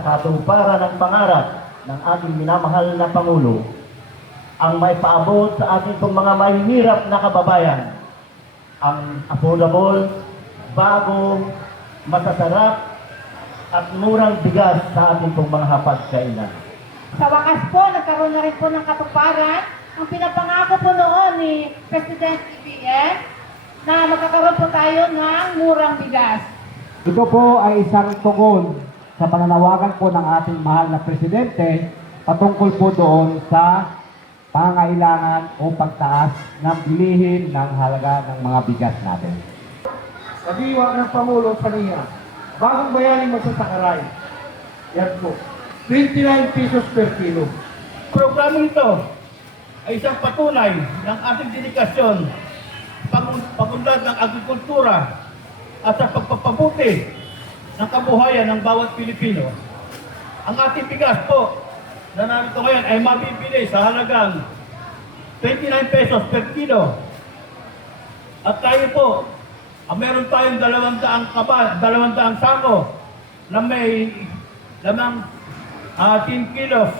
Katuparan ng pangarap ng ating minamahal na Pangulo ang may paabot sa ating pong mga mahihirap na kababayan ang affordable, bago, masasarap at murang bigas sa ating pong mga hapagkainan. Sa wakas po, nagkaroon na rin po ng katuparan ang pinapangako po noon ni President BBM na magkakaroon po tayo ng murang bigas. Ito po ay isang tugon sa pananawagan po ng ating mahal na presidente patungkol po doon sa pangailangan o pagtaas ng bilihin ng halaga ng mga bigas natin. Sa diwa ng Pangulo sa niya, bagong bayaning magsasakaray. Yan po. 29 pesos per kilo. Programang ito ay isang patunay ng ating dedikasyon pag- pagundad ng agrikultura at sa pagpapabuti ng kabuhayan ng bawat Pilipino. Ang ating bigas po na narito ngayon ay mabibili sa halagang 29 pesos per kilo. At tayo po, ah, meron tayong dalawang daang kaba, dalawang daang sako na may lamang ah, 10 kilos